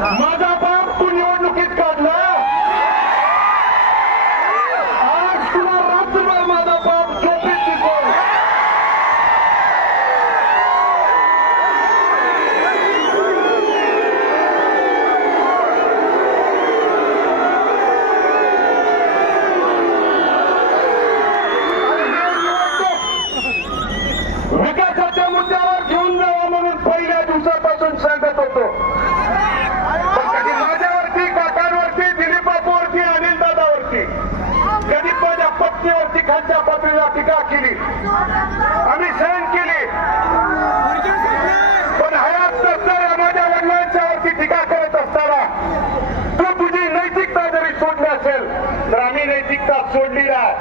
माझा बाप तू निवडणुकीत काढला, आज तुला रात्रभर माझा बाप झोपेत दिसतो. विकासाच्या मुद्द्यावर घेऊन जावा म्हणून पहिल्या दिवसापासून सांगत होतो. पण कधी माझ्यावरती, काकांवरती, दिलीप बापूवरती, अनिल दादावरती, कधी माझ्या पत्नीवरती खालच्या पातळीला टीका केली, आम्ही सहन केली. पण हयात नसताना माझ्या वडिलांच्यावरती टीका करत असताना तू तुझी नैतिकता जरी सोडली असेल तर आम्ही नैतिकता सोडली नाही.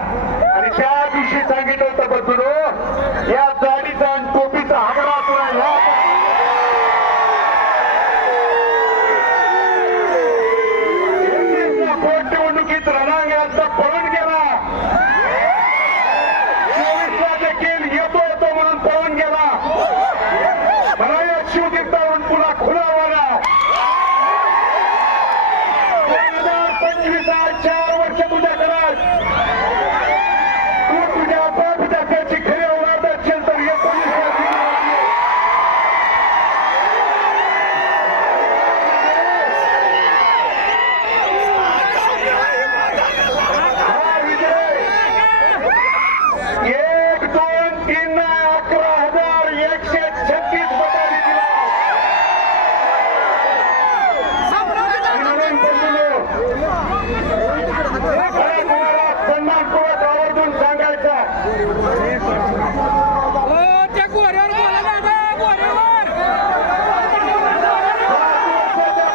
आणि त्या दिवशी सांगितलं होतं बदलो, या जाडीचा आणि टोपीचा हगडा तुला ह्या निवडणुकीत रणांगणात पळून गेला. 24ला देखील येतो म्हणून पळून गेला. मला या शिवतीर्थावरून पुन्हा खुलावाला 2025 4 वर्ष तुझ्याकडे तू तुझ्या बापदात्याची खरी औलाद असेल तर हे सन्मानपूर्वक आवर्जून सांगायचा.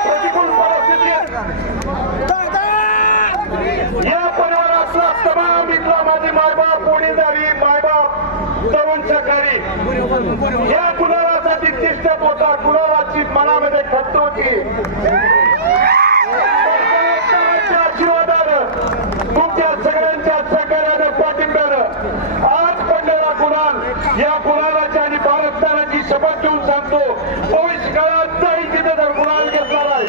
प्रतिकूल परिस्थितीत या परिवारातला तमाम इथला माझी मायबाप, वडीलधारी मायबाप, तरुण सहकारी या कुणालासाठी तिष्ठत होता. कुणालाची मनामध्ये खट्ट होती. आशीर्वादानं, तुमच्या सगळ्यांच्या सहकार्यानं, पाठिंब्यानं आज पंढरा कुणाल या कुणालाच्या आणि महाराष्ट्राची शपथ घेऊन सांगतो, भविष्य काळात जाईल तिथे जर कुणाल घेतला नाही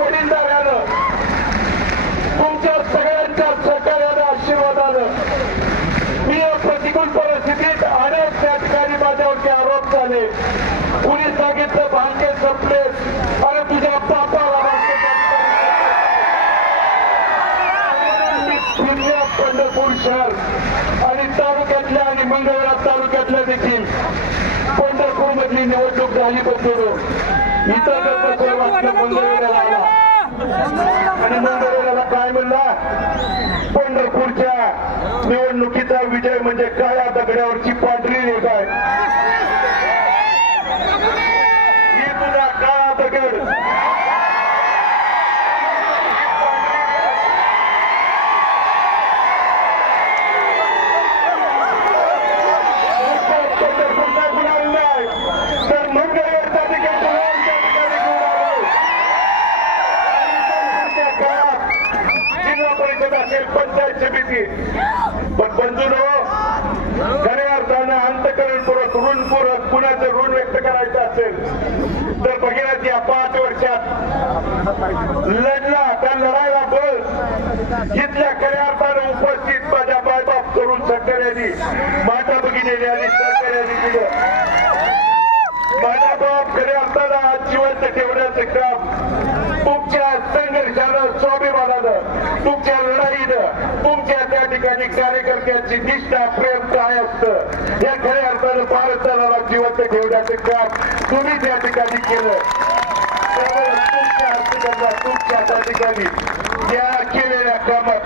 वडीलधाऱ्यानं, तुमच्या सगळ्यांच्या सहकार्यानं, आशीर्वादानं मी प्रतिकूल परिस्थितीत अनेक त्या ठिकाणी माझ्यावरती आरोप झाले. कुणी सांगितलं भांडे संपले आणि तुझ्या बापाला पंढरपूर शहर आणि तालुक्यातल्या आणि मंगळवेढा तालुक्यातल्या देखील पंढरपूर मधली निवडणूक झाली. बसलो इतर मंगळवेढ्याला आला आणि मंगळवेढ्याला काय म्हणला, पंढरपूरच्या निवडणुकीचा विजय म्हणजे काळ्या दगडावरची पांढरी रेघ आहे. ही तुझा काळा दगड पंढरपूरचा गुन्हा नाही तर मंगळवेढचा देखील जिल्हा परिषद असेल, पंचायत समिती. पण बंधूंनो, खऱ्या अर्थानं अंतकरणपूर्वक, ऋणपूर्वक कुणाचं ऋण व्यक्त करायचं असेल तर भगीरथ या 5 वर्षात लढला. त्या लढायला बळ जिथल्या खऱ्या अर्थानं उपस्थित माझ्या बायबाप करून सहकार्याने, माता भगिनीने आणि सहकार्याने दिलं. माझा बाप खऱ्या अर्थानं आज जिवंत ठेवण्याचं काम तुमच्या संघर्षानं, स्वाभिमानानं, तुमच्या लढाईनं, तुमच्या त्या ठिकाणी कार्यकर्त्यांची निष्ठा, प्रेम काय असतं या खऱ्या अर्थानं भारताला जिवंत ठेवण्याचं काम तुम्ही त्या ठिकाणी केलं. तुमच्या अर्थकाला, तुमच्या त्या ठिकाणी या केलेल्या कामात